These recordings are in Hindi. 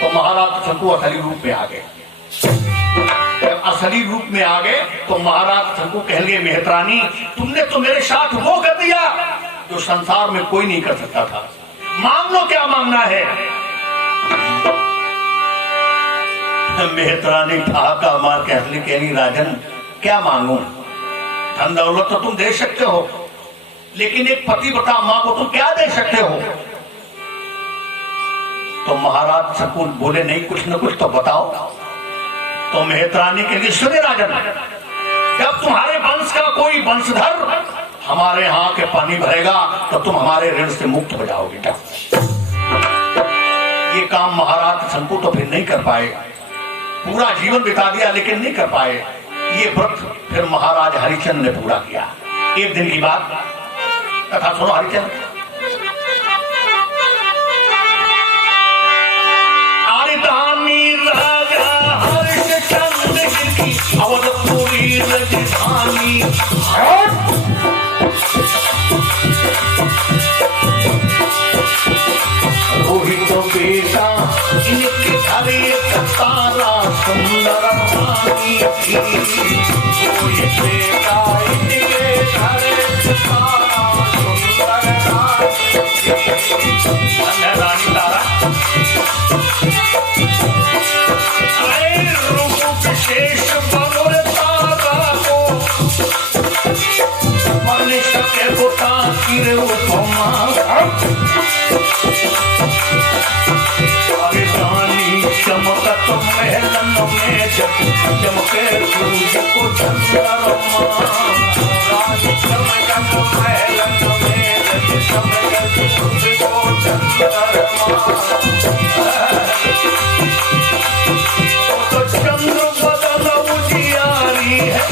तो महाराज शंकु असली रूप में आ गए। जब असली रूप में आ गए तो महाराज शंकु कह गए, मेहतरानी तुमने तो मेरे साथ वो कर दिया जो संसार में कोई नहीं कर सकता था। मांग लो, क्या मांगना है? मेहतरानी ठहाका मार के असली कह रही, राजन क्या मांगू? धन दौलत तो तुम दे सकते हो, लेकिन एक पतिव्रता मां को तुम क्या दे सकते हो? तो महाराज शंकु बोले, नहीं कुछ न कुछ तो बताओ। तो मेहतरानी के लिए, सुने राजन, जब तुम्हारे वंश का कोई वंशधर हमारे यहाँ के पानी भरेगा तो तुम हमारे ऋण से मुक्त हो जाओगे। ये काम महाराज शंकु तो फिर नहीं कर पाए, पूरा जीवन बिता दिया लेकिन नहीं कर पाए। ये व्रत फिर महाराज हरिचंद्र ने पूरा किया। एक दिन की बात, कथा सुनो हरिचंद्र। आरितानी राजा हरिश्चंद्र की अवधपुरी राजधानी, रोहित बेटा इनके घर एक तारा सुंदर रानी थी। रोहित बेटा इनके घर एक तारा सुंदर रानी थी। रानी तारा रूप विशेष बगुर तारा को मन सके गोता किरे उपमा। चमकत महलन में चमके सूरज को चंद्रमा। चमकत महलन में चमके सूरज को चंद्रमा। तो चंद्र बदल उजियारी है।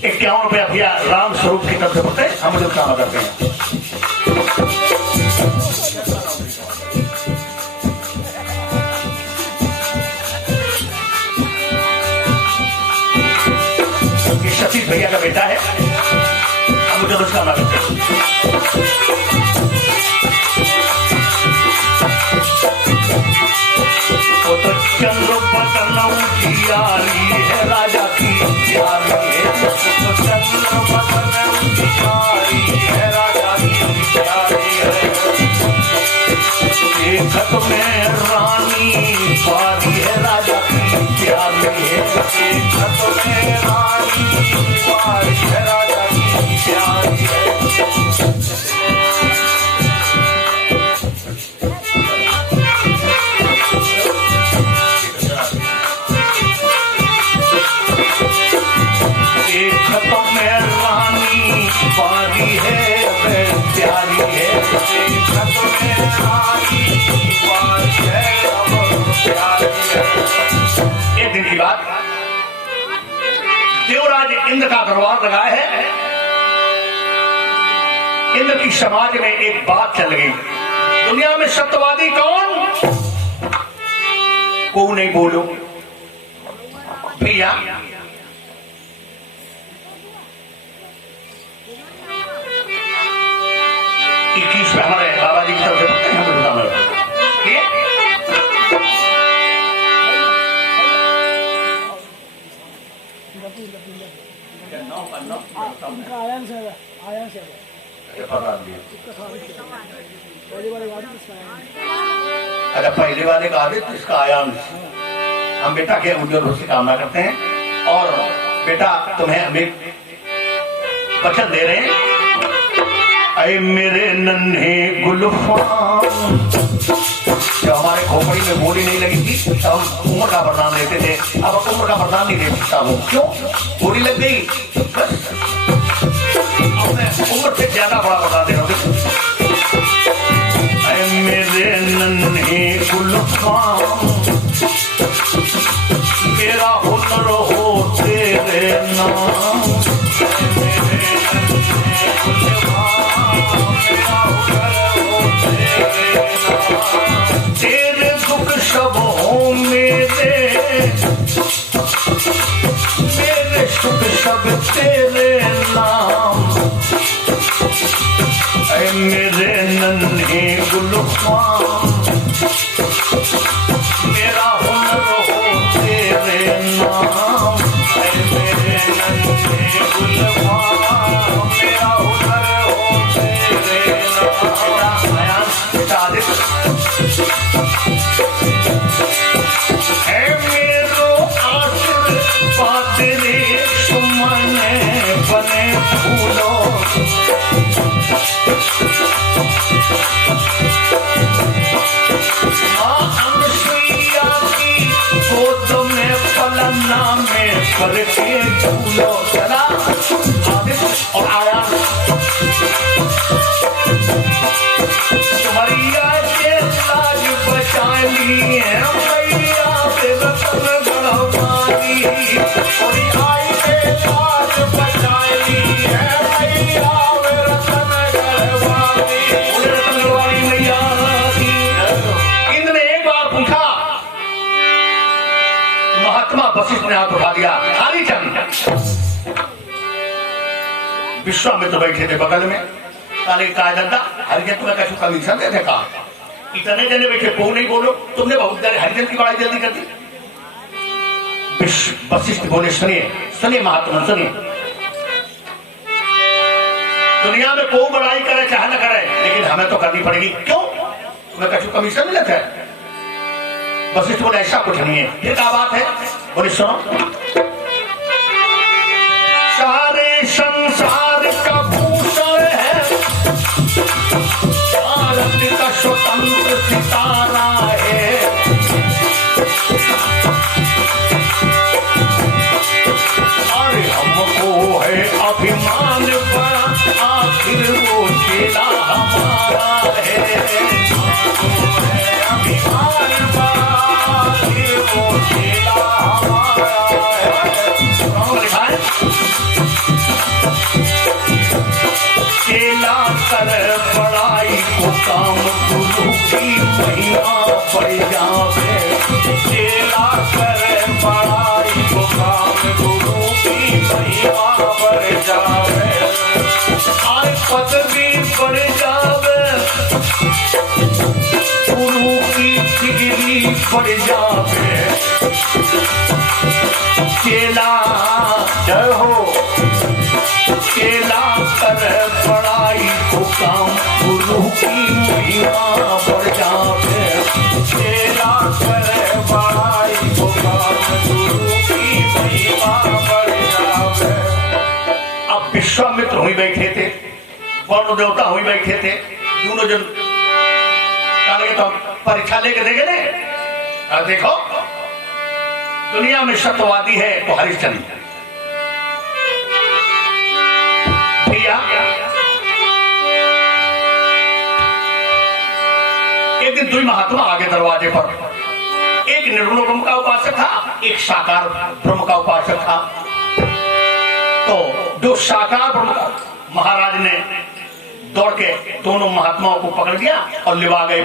₹51 राम स्वरूप की तरफ से बोलते हैं, हम लोग काम करते हैं। ये सतीश भैया का बेटा है, हम लोग उसका काम करते हैं। वो तो चंद्र बदलऊ की यारी है, राजा की प्यारी है। तो चंद्र बदलऊ की यारी है, राजा की प्यारी है। देखत में रानी पारी है, राजा की प्यारी है। देखत में रानी पारी है, राजा की प्यारी है। पारी है प्यारी है, एक दिन की बात, देवराज इंद्र का दरबार लगा है। इंद्र की समाज में एक बात चल गई, दुनिया में सत्यवादी कौन? को नहीं बोलो भैया। हमारे बाबा जी की तरफ से बोलते हैं, अच्छा पहले वाले का आदित्य, इसका आयांश। हम बेटा के उज्ज्वल से कामना करते हैं और बेटा तुम्हें अभी वचन दे रहे हैं। अरे मेरे नन्हे गुलफाम, जब हमारे खोपड़ी में गोली नहीं लगी थी तब हम उम्र का वरदान देते थे, अब उम्र का वरदान नहीं दे सकता हूँ। क्यों? गोली लग गई, बस अब मैं उम्र से ज्यादा बड़ा वरदान दे रहा हूँ। अरे मेरे नन्हे गुलफाम, मेरा हुनर हो तेरे नाम। मेरे नन्हे गुलफाम, मेरा हुनर हो तेरे नाम। में गुलफाम, मेरा हुनर हो तेरे नाम, मेरे नन्हे गुलफाम, मेरा हुनर हो तेरे नाम। है मेरो आशीर्वाद रे सुमने बने फूलो, माँ अनुसुईया की गोद में पलना में पल के झूलो। चला आदित्य और आया तुम्हारिया के लाज बचानी है मैया पे रतन गढ़वानी, और आई के लाज बचानी है मैया पे रतन गढ़वानी, रतन गढ़वानी मैया की। इंद्र ने एक बार पूछा, महात्मा वशिष्ठ ने हाथ उठा दिया, हरिचंद। विश्वामित्र बैठे थे बगल में, काले कहा जाता हरिजन तुम्हें कैसे कमीशन देते, कहा इतने जने बैठे को नहीं बोलो, तुमने बहुत देर हरिजन की बड़ाई जल्दी कर दी। वशिष्ठ बोले सुनिए सुनिए महात्मा सुनिए, दुनिया में कोई बड़ाई करे चाहे न करे, लेकिन हमें तो करनी पड़ेगी। क्यों? तुम्हें कैसे कमीशन मिलता है? वशिष्ठ बोले ऐसा कुछ नहीं है। फिर क्या बात है? बोले सुनो, सारे संसार का भूषण है भारत का स्वतंत्र सितारा है, अरे हमको है अभिमान बड़ा, आखिर वो चेला हमारा है, हमको है अभिमान बड़ा, आखिर वो चेला हमारा है। लिखा है चेला कर बड़ाई को काम गुरु की महिमा बढ़ जावे, चेला कर बड़ाई को काम गुरु की महिमा बढ़ जावे, आय पदवी बढ़ जावे, गुरु की डिग्री बढ़ जावे, चेला जय हो, चेला कर बड़ाई को काम गुरु की महिमा बढ़ जावे, चेला कर बड़ाई को काम गुरु की महिमा बढ़ जावे। अब विश्वामित्र हुई बैठे थे, वरुण देवता हुई बैठे थे, दोनों जन तो परीक्षा लेके देखे ने। और देखो दुनिया में सत्यवादी है तो हरिश्चंद्र भैया। एक दिन दुई महात्मा आगे दरवाजे पर, एक निर्गुण ब्रह्म का उपासक था, एक साकार ब्रह्म का उपासक था। तो जो साकार ब्रह्म महाराज ने दौड़ के दोनों महात्माओं को पकड़ लिया और लिवा गए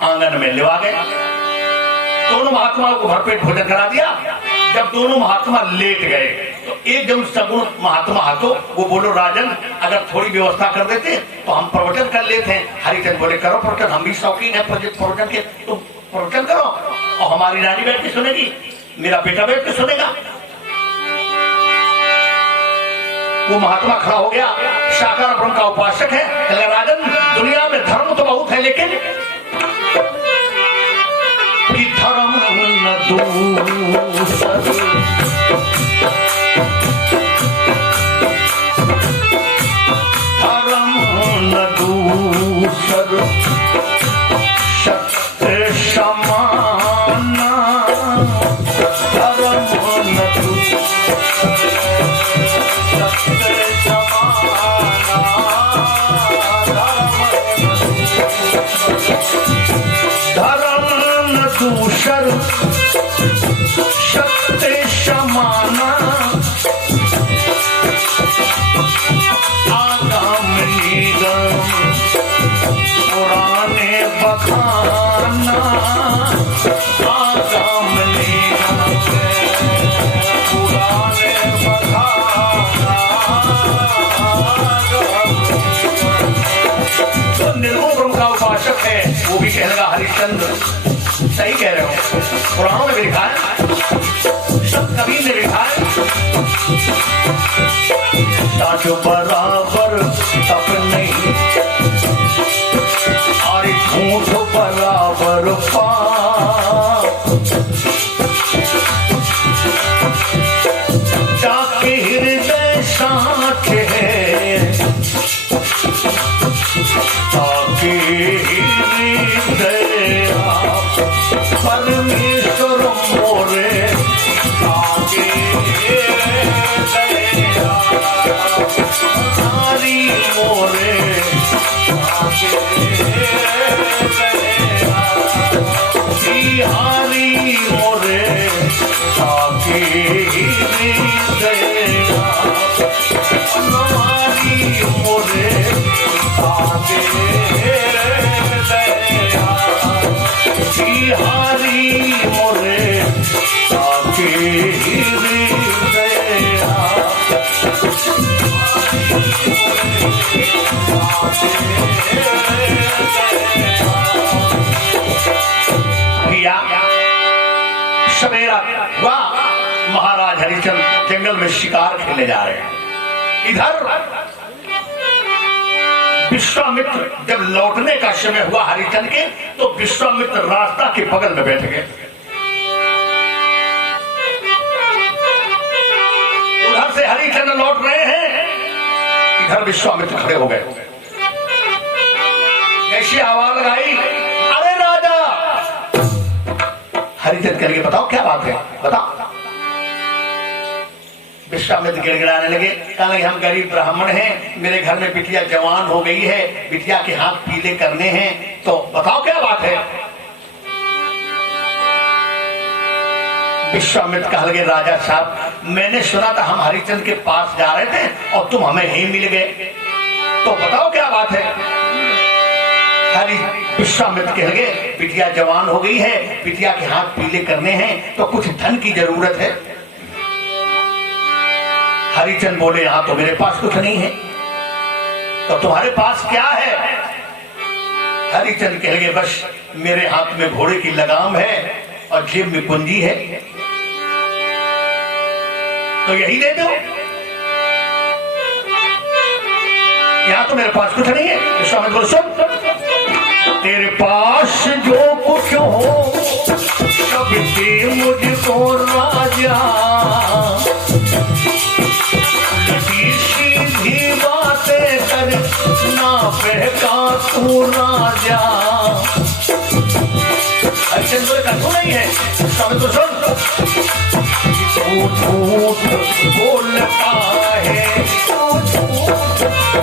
आंगन में लिवा गए, दोनों महात्माओं को भरपेट भोजन करा दिया। जब दोनों महात्मा लेट गए तो एक जब सगुण महात्मा हाथों वो बोलो राजन अगर थोड़ी व्यवस्था कर देते तो हम प्रवचन कर लेते हैं। हरिचंद बोले करो प्रवचन, हम भी शौकीन है प्रवचन के, तुम प्रवचन करो और हमारी रानी बैठ के सुनेगी, मेरा बेटा बैठ के सुनेगा। वो महात्मा खड़ा हो गया, साकार ब्रह्म का उपासक है। राजन दुनिया में धर्म तो बहुत है, लेकिन धर्म न दूसर, धर्म न दूसर, सत्य समाना, धर्म न दूसर, सत्य समाना, धर्म न दूसर, सत्य समाना, आगम निगम पुराने बखाना, आगम निगम पुराने बखाना, तो निर्गुण का उपासक है वो भी कहने लगा हरिश्चंद्र सही कह रहे हो, पुराणों में भी लिखा है, सब कवि ने लिखा है, साच बराबर तप नहीं और झूठ बराबर पाप, जाके हृदय साच है, ताकि हृदय परमेश्वर मोरे, ताकि हरी मोरे, हरी मोरे, ताकि हमारी मोरे, ताकि हरी मोरे, ताकि सवेरा हुआ, महाराज हरिश्चंद्र जंगल में शिकार खेलने जा रहे हैं। इधर विश्वामित्र जब लौटने का समय हुआ हरिश्चंद्र के, तो विश्वामित्र रास्ता के बगल में बैठ गए। उधर से हरिश्चंद्र लौट रहे हैं, इधर विश्वामित्र खड़े हो गए। ऐसी आवाज लगाई, अरे राजा। हरिश्चंद्र कह लगे बताओ क्या बात है, बताओ। विश्वामित्र गिड़गिड़ाने लगे, कहने लगे हम गरीब ब्राह्मण हैं, मेरे घर में बिटिया जवान हो गई है, बिटिया के हाथ पीले करने हैं, तो बताओ क्या बात है। विश्वामित्र कह लगे राजा साहब, मैंने सुना था हम हरिश्चंद्र के पास जा रहे थे और तुम हमें ही मिल गए, तो बताओ क्या बात है। विश्वामित्र कह लगे बिटिया जवान हो गई है, बिटिया के हाथ पीले करने हैं, तो कुछ धन की जरूरत है। हरिश्चंद्र बोले यहां तो मेरे पास कुछ नहीं है, तो तुम्हारे पास क्या है। हरिश्चंद्र कह लगे बस मेरे हाथ में घोड़े की लगाम है और जेब में पूंजी है, तो यही दे दो, यहां तो मेरे पास कुछ नहीं है। विश्वामित्र बोले सुन, तेरे पास जो कुछ हो सब दे मुझको राजा, सीधी बातें कर ना बहका तू राजा। हरिश्चंद्र का क्यों नहीं है। विश्वामित्र सुन, तू झूठ बोलता है, तू झूठ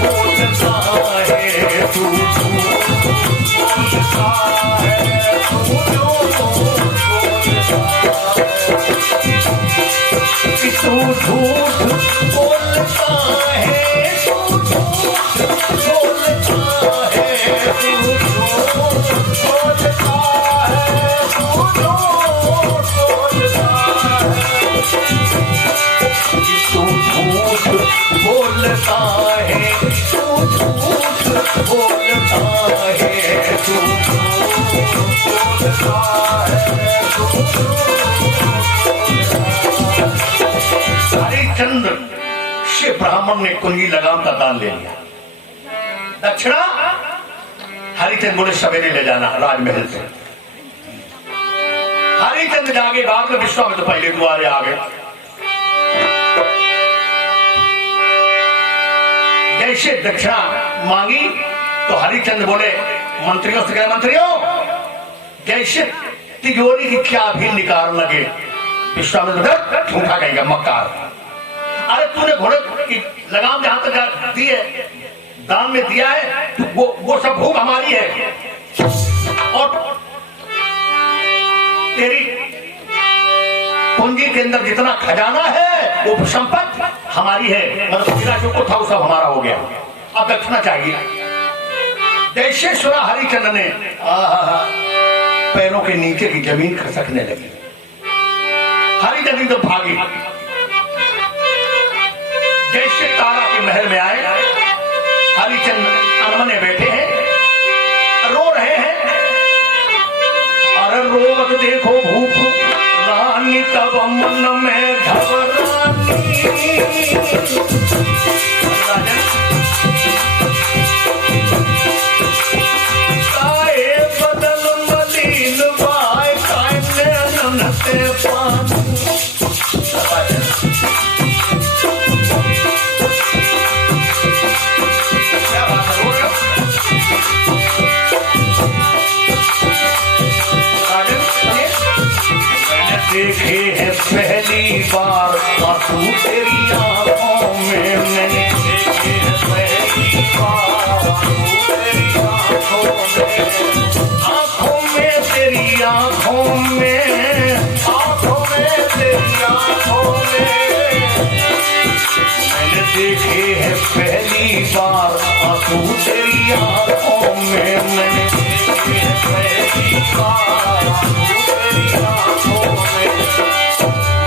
बोलता है, तू बोलता है, तू झूठ बोलता है, तू झूठ बोलता है, तू झूठ बोलता है, तू झूठ बोलता है, तू झूठ बोलता है, तू झूठ बोलता है, तू बोलता है, हरिश्चंद्र से ब्राह्मण ने कुंजी लगाम का दान ले लिया। दक्षिणा हरिश्चंद्र बोले सवेरे ले जाना राजमहल से। हरिश्चंद्र जागे, बाद में विश्वामित्र पहले द्वारे आ गए। जैसे दक्षिणा मांगी तो हरिश्चंद्र बोले मंत्रियों से, कहे मंत्रियों जैसे तिजोरी की क्या भी निकाल लगे। विश्वामित्र झूठा कहेगा मक्कार, अरे तूने घोड़े की लगाम जहां तक दी है, दान में दिया है, वो सब भूख हमारी है, और तेरी पूंजी के अंदर जितना खजाना है वो संपत्ति हमारी है, मतलब तेरा जो कुछ था वो सब हमारा हो गया, अब दक्षिणा चाहिए। जैसे सुना हरिश्चंद्र ने पैरों के नीचे की जमीन खसकने लगी। हरिश्चंद्र तो भागी, जैसे तारा के महल में आए, हरिश्चंद्र अनमने बैठे हैं, देखे हैं पहली बार आंसू तेरी आंखों में, मैंने देखे हैं पहली बार आंसू तेरी आंखों में तेरी आंखों में, आंखों में तेरी आंखों में, मैंने देखे हैं पहली बार आंसू तेरी आंखों में, मैंने देखे हैं पहली बार आंसू तेरी आंखों में।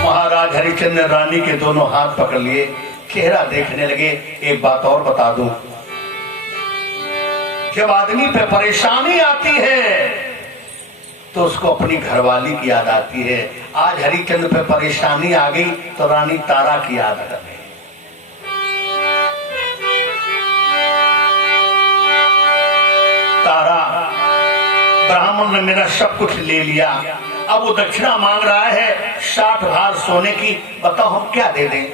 महाराज हरिश्चंद्र रानी के दोनों हाथ पकड़ लिए, चेहरा देखने लगे। एक बात और बता दूं, जब आदमी पे परेशानी आती है तो उसको अपनी घरवाली की याद आती है। आज हरिश्चंद्र पे परेशानी आ गई तो रानी तारा की याद आ गई। तारा, ब्राह्मण ने मेरा सब कुछ ले लिया, अब वो दक्षिणा मांग रहा है 60 भार सोने की, बताओ हम क्या दे दें।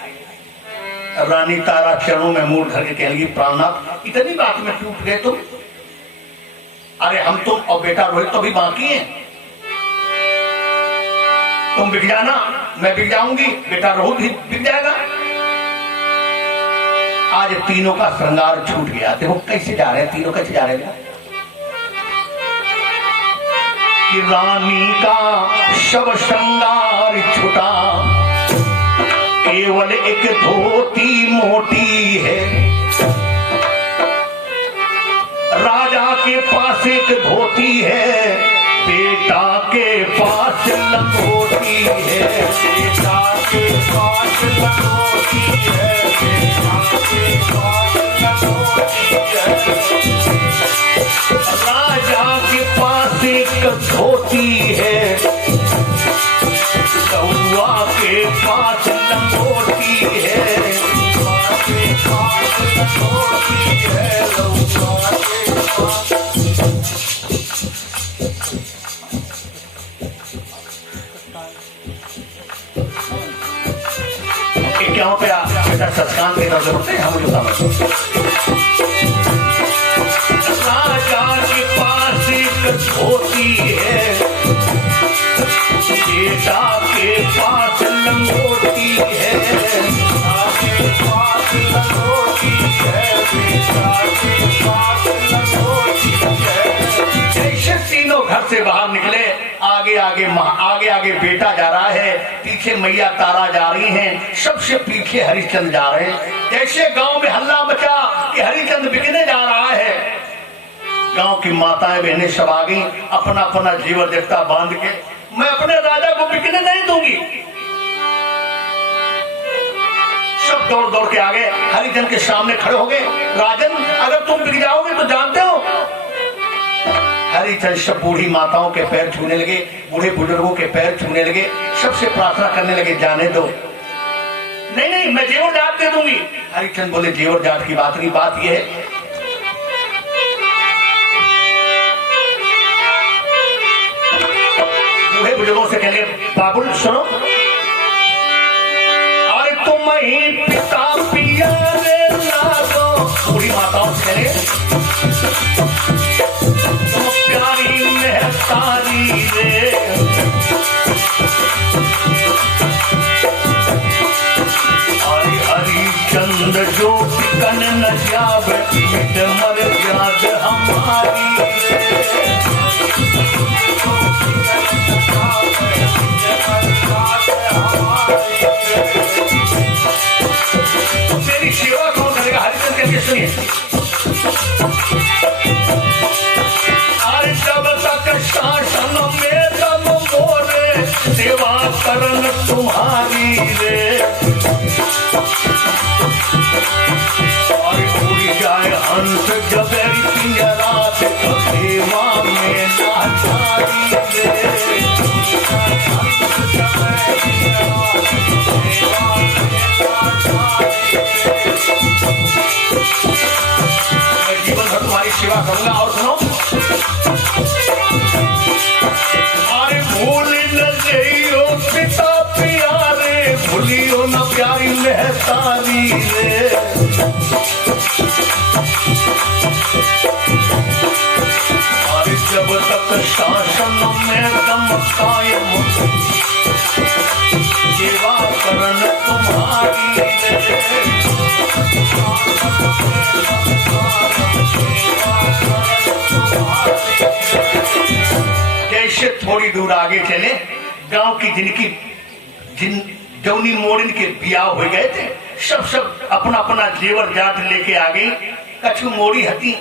रानी तारा चरणों में मुंह धर के कह लगी, प्राणनाथ इतनी बात में टूट गए तुम? अरे हम तुम और बेटा रोहित तो भी बाकी हैं। तुम बिक जाना, मैं बिक जाऊंगी, बेटा रोहित भी बिक जाएगा। आज तीनों का श्रृंगार छूट गया। देखो कैसे जा रहे हैं तीनों, कैसे जा रहे हैं। कि रानी का शव श्रृंगार छुटा, केवल एक धोती मोटी है। राजा के पास एक धोती है, बेटा के पास लंगोटी है। बेटा के पास लंगोटी है, बेटा के पास लंगोटी है। राजा के पास एक धोती है, कौआ के पास लंगोटी है। के पास लंगोटी है, कौआ के पास। क्या हो गया बेटा, सत्कान के तरफ बोलते हैं हम लोग। राजा के पास एक धोती है, बेटा के पास लंगोटी है। के पास लंगोटी है, बेटा के पास लंगोटी है। जैसे तीनों घर से बाहर निकले, आगे आगे बेटा जा रहा है, पीछे मैया तारा जा रही हैं, सबसे पीछे हरिश्चंद्र जा रहे हैं। जैसे गांव में हल्ला मचा कि हरिश्चंद्र बिकने जा रहा है, गांव की माताएं बहनें सब आ गई, अपना अपना जीवर जगता बांध के, मैं अपने राजा को बिकने नहीं दूंगी। सब दौड़ दौड़ के आ गए, हरिश्चंद्र के सामने खड़े हो गए। राजन, अगर तुम बिक जाओगे तो जानते हो। हरिश्चंद्र सब बूढ़ी माताओं के पैर छूने लगे, बूढ़े बुजुर्गों के पैर छूने लगे, सबसे प्रार्थना करने लगे, जाने दो, नहीं नहीं मैं जेवर जाट दे दूंगी। हरिश्चंद्र बोले, जेवर जाट की बात नहीं, बात यह है बूढ़े बुजुर्गों से कहेंगे, बाबुल सुनो, और तुम ही पिता पिया ना दो। बूढ़ी माताओं से कहेंगे, प्यारी मेहतारी रे, हरि हरिश्चंद्र जो बिकन न जावे, मिट मर जात हमारी रे। मेरी सेवा कौन करेगा? हरिश्चंद्र कहते सुनिए, शासन में तब बोले, सेवा करन तुम्हारी रे। और उड़ जाए हंस जब रात, सेवा में नाचारी रे। हंस जब अरे भूल न जइयो पिता प्यारे, भूलियो न प्यारी महतारी रे। और जब तक शासन में दम कायम, सेवा करन तुम्हारी रे। जैसे थोड़ी दूर आगे चले, गांव की जिन जौनी मोड़न के ब्याह हो गए थे, सब अपना अपना जेवर जाट लेके आ गई। कछु मोड़ी हती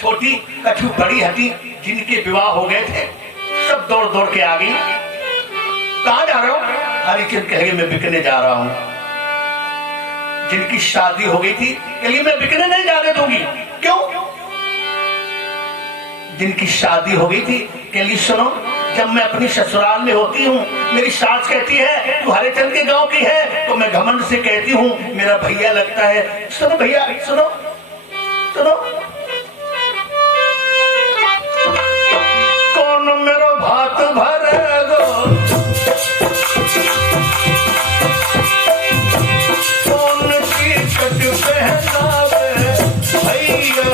छोटी, कछु बड़ी हती, जिनके विवाह हो गए थे सब दौड़ दौड़ के आ गई। कहाँ जा रहा हूँ? हरिचंद कहेंगे मैं बिकने जा रहा हूँ। जिनकी शादी हो गई थी कहेंगे मैं बिकने नहीं जाने दूंगी। क्यों? जिनकी शादी हो गई थी कहेंगी सुनो, जब मैं अपनी ससुराल में होती हूँ, मेरी सास कहती है तू हरिचंद के गांव की है, तो मैं घमंड से कहती हूँ मेरा भैया लगता है। सुनो भैया, सुनो सुनो, कौन मेरो भात भरेगो, कौन की कट पहनावे, भैया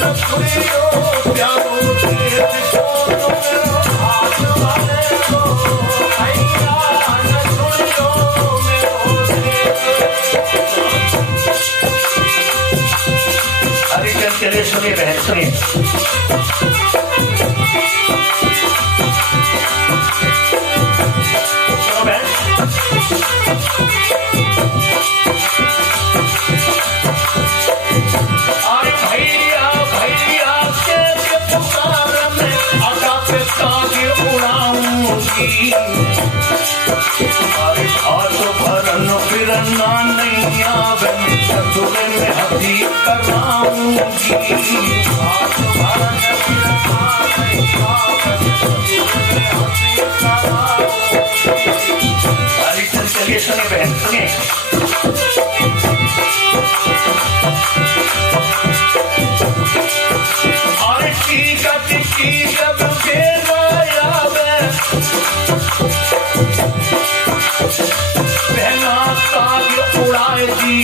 नखुरियो प्यारो देश, कौन मेरो भात भरेगो, भैया नखुरियो मेरो देश। हरिचंद चले, सुनिए बहन सुनिए। अरे भैया भैया के पुकार में आकाश ताज उड़ाऊंगी। अरे भात भरन फिरना नहीं आवे, ससुरे में हंसी कराऊंगी। भात भरन फिरना नहीं आवे, ससुरे में हंसी कराऊंगी। हरिचंद चलिए, सुनिए बहन सुनिए। अरे टीका जब बेला आवे, पहला ताज उड़ाए जी।